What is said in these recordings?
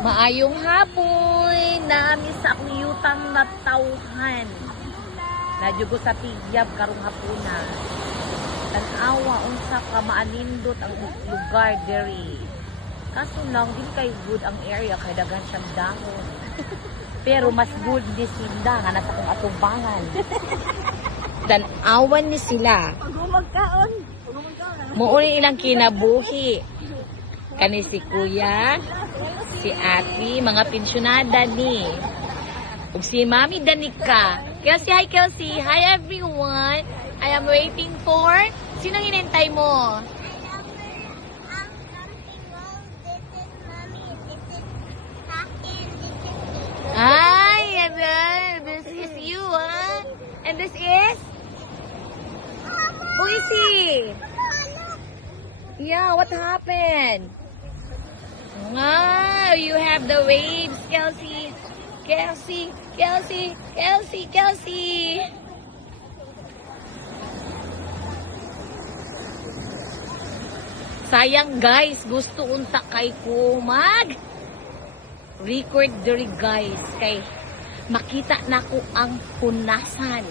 Maayong hapon, nami sa akong yutang na tauhan. Nadyo sa tigyab karong hapuna. Tanawa unsa ka maanindot ang lugar diri. Kaso lang dili kay good ang area kay daghan siyang dahon. Pero mas good ni sila nga nasa kong atubangan. Tanawan ni sila. Pagumagkaon. Muuni ilang kinabuhi. Kani si Kuya, si Ate, mga pensyonada ni. Ug si Mami Danica. Kelsey, hi Kelsey. Hi everyone. I am waiting for... Sino hinintay mo? Ay, and then, this is you, huh? And this is? Who is he? Yeah, what happened? Wow, you have the waves, Kelsey. Kelsey, Kelsey, Kelsey, Kelsey. Sayang guys, gusto unta kay ko mag record diri guys kay makita nako ang punasan.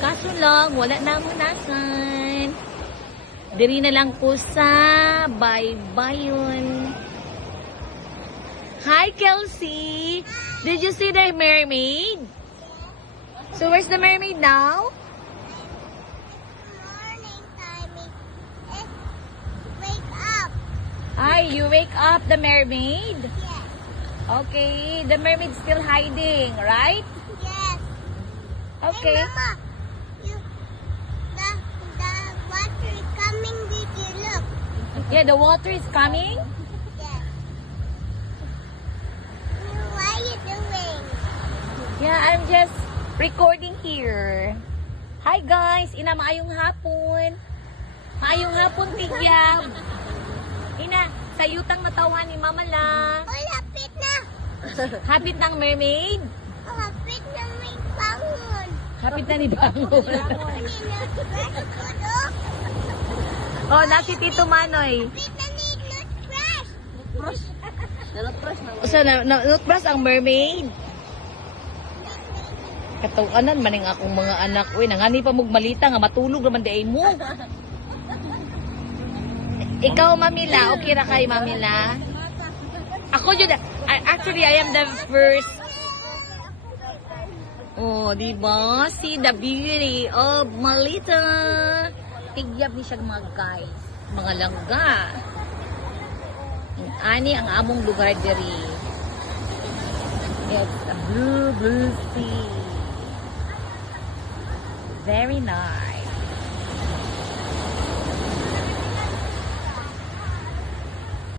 Kaso lang wala na punasan. Diri na lang ko sa baybayon. Hi Kelsey, did you see the mermaid? So where's the mermaid now? Ay, you wake up the mermaid? Yes. Okay, the mermaid's still hiding, right? Yes. Okay. Hey, Mama, the water is coming. Did you look? Yeah, the water is coming. Yes. What are you doing? Yeah, I'm just recording here. Hi guys, ina maayong hapon. Maayong hapon, tigyab. Ina, sa yutang natawan ni Mama La. Oh, lapit na. Hapit ng mermaid. Oh, lapit na may bangon. Hapit na ni Bangon. Oh, nasi Tito Manoy. Lapit na ni Nutcrash. So, nutbras ang mermaid. Katawanan maning akong mga anak. Uy, nangani pa mong malita nga matulog naman day mo. Ikaw, Mamila, okay ra kay Mamila? Ako yun, actually, I am the first. Oh, diba? See the beauty of Malita. Tigyab ni siya mga guys. Mga langga. Ani ang among lugar diri. It's a blue sea. Very nice.